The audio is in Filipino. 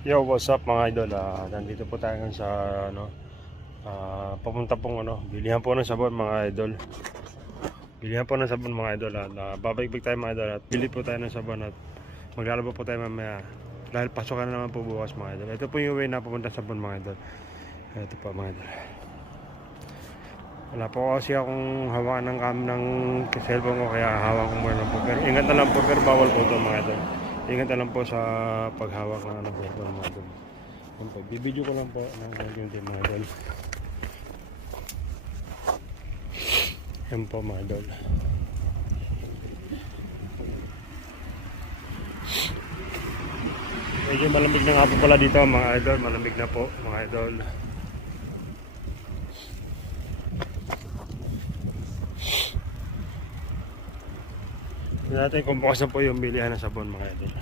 Yo, what's up mga idol? Nandito po tayo ngayon sa papunta pong bilihan po ng sabon mga idol. Bilihan po ng sabon mga idol at babaybig tayo mga idol at bili po tayo ng sabon at maglalaba po tayo mamaya. Dahil pasokan na naman po bukas mga idol. Ito po yung way na papunta sa sabon mga idol. Ito po mga idol. Wala po kasi akong hawakan ng cellphone ko kaya hawak ko muna po. Pero ingat na lang po, pero bawal po ito mga idol. Ingat na lang po sa paghawak ng cellphone mga idol. Bibidyo ko lang po ng konti mga idol. Yan po mga idol. Medyo malamig na nga po pala dito mga idol. Malamig na po mga idol. Tignan natin kung bukas na po yung bilihan ng sabon mga idol.